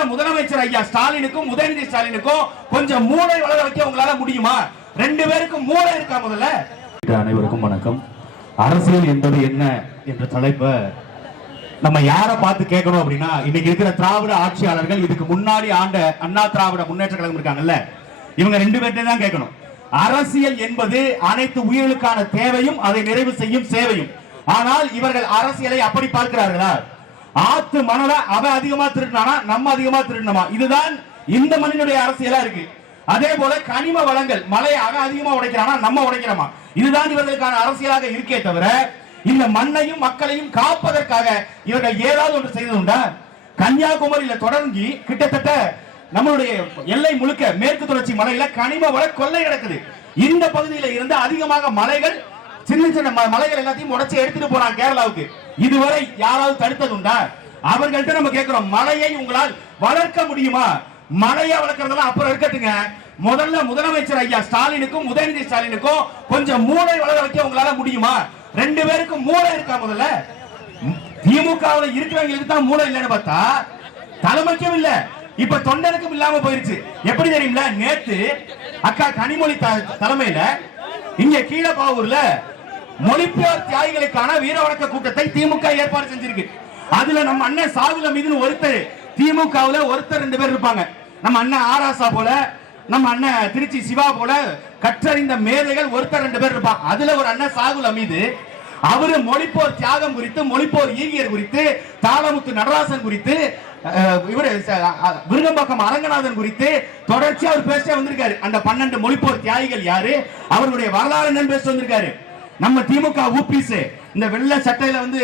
முதல்ல முதலமைச்சர் ஐயா ஸ்டாலினுக்கும் உதயநிதி ஸ்டாலினுக்கும் கொஞ்சம் மூளை வளர வைக்க உங்களால முடியுமா? ரெண்டு பேருக்கும் மூளை இருக்கா முதல்ல? அனைவருக்கும் வணக்கம். அரசியல் என்பது என்ன என்ற தலைப்பை நம்ம யாரை பார்த்து கேட்கணும் அப்படின்னா இன்னைக்கு இருக்கிற திராவிட ஆட்சியாளர்கள் இதுக்கு முன்னாடி ஆண்ட அண்ணா திராவிட முன்னேற்ற கழகம் இருக்காங்கல்ல இவங்க ரெண்டு பேர்ட்டே தான் கேட்கணும். அரசியல் என்பது அனைத்து உயிர்களுக்கான தேவையும் அதை நிறைவு செய்யும் சேவையும். ஆனால் இவர்கள் அரசியலை அப்படி பார்க்கிறார்களா? ஆத்து மணல அவன் அதிகமா திருடினானா நம்ம அதிகமா திருடணுமா இதுதான் இந்த மண்ணினுடைய அரசியலா இருக்கு. அதே போல கனிம வளங்கள் மலையை அவ அதிகமா உடைக்கிறானா நம்ம உடைக்கிறோமா? இதுதான் இவர்களுக்கான அரசியலாக இருக்கே தவிர இந்த மண்ணையும் மக்களையும் காப்பதற்காக இவர்கள் ஏதாவது ஒன்று செய்ததுண்டா கன்னியாகுமரியில தொடங்கி கிட்டத்தட்ட நம்மளுடைய எல்லை முழுக்க மேற்கு தொடர்ச்சி மலையில கனிம வள கொள்ளை நடக்குது. இந்த பகுதியில இருந்து அதிகமாக மலைகள் சின்ன சின்ன மலைகள் எல்லாத்தையும் உடச்சி எடுத்துட்டு போறாங்க கேரளாவுக்கு. இதுவரை யாராவது தடுத்ததுண்டா அவர்கள்ட்ட நம்ம கேட்கிறோம் மலையை உங்களால் வளர்க்க முடியுமா? மலையை வளர்க்கறதெல்லாம் அப்புறம் இருக்கட்டுங்க. முதல்ல முதலமைச்சர் ஐயா ஸ்டாலினுக்கும் உதயநிதி ஸ்டாலினுக்கும் கொஞ்சம் மூளை வளர வைக்க உங்களால முடியுமா? ரெண்டு பேருக்கும் மூளை இருக்கா முதல்ல? திமுகவுல இருக்கிறவங்களுக்கு தான் மூளை இல்லைன்னு பார்த்தா தலைமைக்கும் இல்ல. இப்ப தொண்டனுக்கும் இல்லாம போயிருச்சு. எப்படி தெரியுங்களா நேத்து அக்கா கனிமொழி தலைமையில இங்க கீழே பாவூர்ல மொழிப்போர் தியாகிகளுக்கான வீர வணக்க கூட்டத்தை திமுக ஏற்பாடு செஞ்சிருக்கு. அதுல நம்ம அண்ணன் சாகுல மீதுன்னு ஒருத்தர் திமுகவுல ஒருத்தர் ரெண்டு பேர் இருப்பாங்க. நம்ம அண்ணன் ஆராசா போல நம்ம அண்ணன் திருச்சி சிவா போல கற்றறிந்த மேதைகள் ஒருத்தர் ரெண்டு பேர் இருப்பாங்க அதுல ஒரு அண்ணன் சாகுல் அமீது அவரு மொழிப்போர் தியாகம் குறித்து மொழிப்போர் ஈகியர் குறித்து தாளமுத்து நடராசன் குறித்து இவர் இவரு விருகம்பாக்கம் அரங்கநாதன் குறித்து தொடர்ச்சியா அவர் பேச வந்திருக்காரு. அந்த பன்னெண்டு மொழிப்போர் தியாகிகள் யாரு? அவருடைய வரலாறு என்னன்னு பேச வந்திருக்காரு. நம்ம திமுக ஊபிஸ் இந்த வெள்ளை சட்டையில வந்து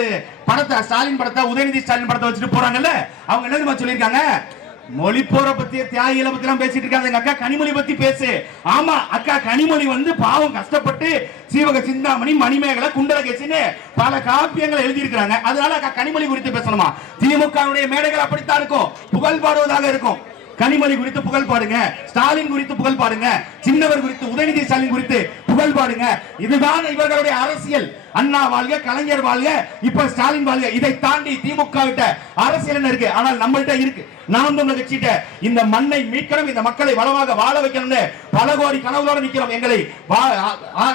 படத்தை ஸ்டாலின் படத்தை உதயநிதி ஸ்டாலின் படத்தை வச்சுட்டு போறாங்கல்ல அவங்க என்ன சொல்லியிருக்காங்க? சொல்லியிருக்காங்க போற பத்தி தியாகிகளை பத்தி எல்லாம் பேசிட்டு இருக்காங்க. எங்க அக்கா கனிமொழி பத்தி பேசு. ஆமா அக்கா கனிமொழி வந்து பாவம் கஷ்டப்பட்டு சீவக சிந்தாமணி மணிமேகலை குண்டலகேசின்னு பல காப்பியங்களை எழுதி அதனால அக்கா கனிமொழி குறித்து பேசணுமா? திமுகவுடைய மேடைகள் அப்படித்தான் இருக்கும். புகழ் பாடுவதாக இருக்கும். கனிமொழி குறித்து புகழ் பாருங்க ஸ்டாலின் குறித்து புகழ் பாருங்க சின்னவர் குறித்து உதயநிதி ஸ்டாலின் குறித்து புகழ் பாடுங்க. இதுதான் இவர்களுடைய அரசியல். அண்ணா வாழ்க கலைஞர் வாழ்க இப்ப ஸ்டாலின் வாழ்க. இதை தாண்டி திமுக அரசியல் இருக்கு? ஆனால் நம்மள்கிட்ட இருக்கு. நாம் தமிழர் கட்சிட்ட இந்த மண்ணை மீட்கணும் இந்த மக்களை வளமாக வாழ வைக்கணும்னு பல கோடி கனவுகளோடு நிற்கிறோம் எங்களை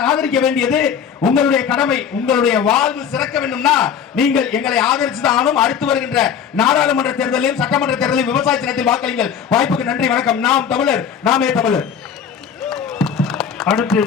ஆதரிக்க வேண்டியது உங்களுடைய கடமை உங்களுடைய வாழ்வு சிறக்க வேண்டும்னா நீங்கள் எங்களை ஆதரிச்சு தான் அடுத்து வருகின்ற நாடாளுமன்ற தேர்தலையும் சட்டமன்ற தேர்தலையும் விவசாய சின்னத்தில் வாக்களிங்கள். வாய்ப்புக்கு நன்றி வணக்கம். நாம் தமிழர் நாமே தமிழர். அடுத்து